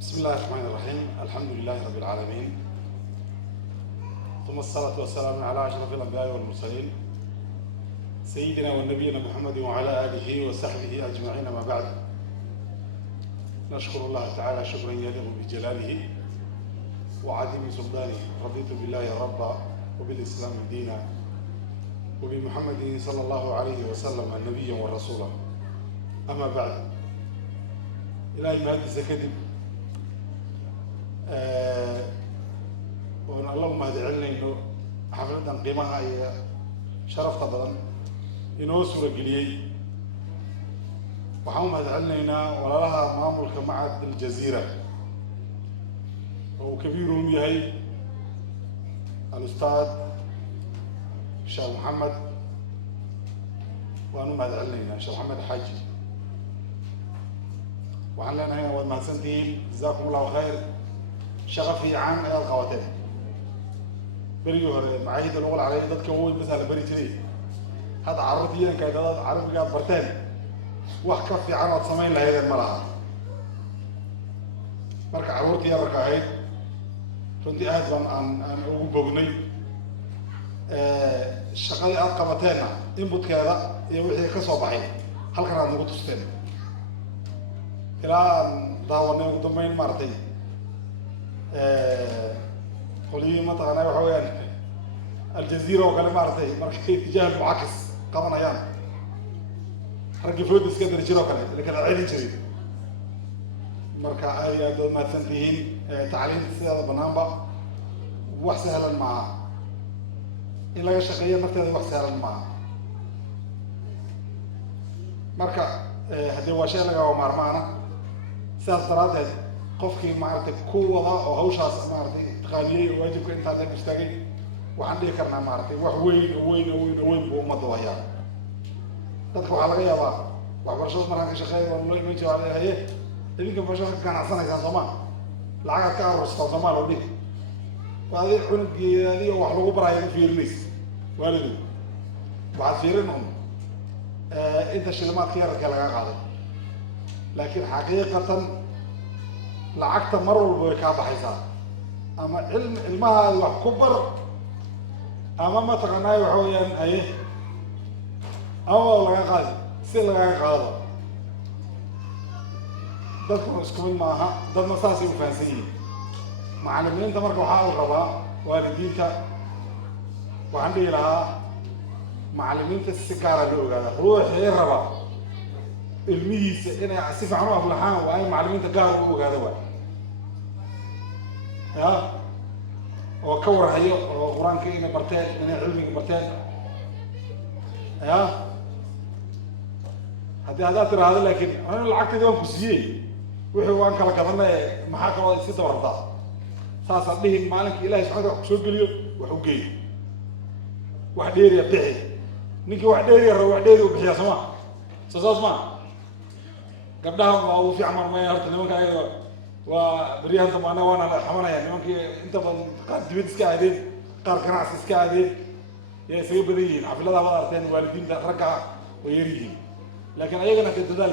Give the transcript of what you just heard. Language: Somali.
بسم الله الرحمن الرحيم. الحمد لله رب العالمين، ثم الصلاة والسلام على أشرف الأنبياء والمرسلين سيدنا ونبينا محمد وعلى آله وصحبه أجمعين. ما بعد، نشكر الله تعالى شكرا يليق بجلاله وعظيم سلطانه. رضيت بالله ربا وبالإسلام دينا وبمحمد صلى الله عليه وسلم نبيا ورسولا. أما بعد، إلهي ما هذه كذب وأن اللهم هدعلنا إنه حفلة قيمها هي شرف طبعا إنه سورة قليل وحوم هدعلنا إنه ولا لها مامل كمعاد الجزيرة وكبيرهم يهي الأستاذ الشيخ محمد، وأنهم هدعلنا إنه الشيخ محمد حاجي وحنا هنا وما سنتين. جزاكم الله خير. شغفي عن القواتين بريجور معاهد اللغة العربية ضد كوي مثلا بريتري هذا عربيا كذا عربي قاعد برتين وحكف في عن الصمين لهذا المرأة مركع عورتي يا مركع هيد فندي أهدم أن أقول بغني الشغال القواتين إنبوت كذا يوحي كسر بعيد هل كان نقول تستن إلى دعوة نقدمين مرتين قولي ما تغنى وحويان الجزيرة وكلام عرفتي مركي تجاه المعاكس قمنا أيام رجع فوق بس كده نشيله كله لكن عيني شريط مركا أي دول ما تنتهين تعليم سيادة بنامبا وحسهلا معه إلا الشقية مرتدى وحسهلا معه مركا هذي واشياء لقى ومرمانا سيادة درات qofkii maartay ku wada oo hawshaas maartay taqaaniyay waajibka inta aad istaagay waxaan dhigi karnaa maartay wax weyn buu umada waya. dadka waxa laga yaabaa waxbarashada markaan ka shaqeeyo oo loo jeedo haye idinka barashada ka ganacsanaysan Soomaa lacag ka arursta Soomaa loo dhigi waadi cunugeedii wax lagu barayo fiirinays waalidu waxa fiirinum inta shilmaadka yarka laga qaaday laakiin xaqiiqatan lacagta mar walba way ka baxaysaa ama ilmaha wax ku bar ama ma taqaanay waxa weeyaan ay ama laga qaadi si laga qaado dadku isku mid maaha dad masaasi u fahansan yihiin macallimiinta marka waxa uu rabaa waalidiinta waxaan dhihi lahaa macallimiinta si gaar ah loo ogaada ruuxii raba ilmihiisa inay si fiican u aflaxaan waa ay macallimiinta gaar u ogaada waa oo ka warhayo oo quraanka inay barteen inay cilmiga barteen haddii hadaad tiraahdo laakiin ana lacagteeda waan ku siiyey wixii waan kala gadanay maxaa kaloo si dabartaa saasa dhihin maalinka ilaahay subxaanahu wa ta'aala soo geliyo wax u geeyo wax dheeriya bixi ninkii wax dheeriya rabo wax dheeri u bixiya saas ma gabdhaha waa uu fiican marmay horta nimanka ayaga waa bariyahan damaana waana la xamanaya nimankii inta badan qaar dibad iska aadeen qaar ganacsi iska aadeen yaa isaga badan yihiin xafladaha wada arteen waalidiinta ragga way yar yihiin laakiin ayagana ka dadaal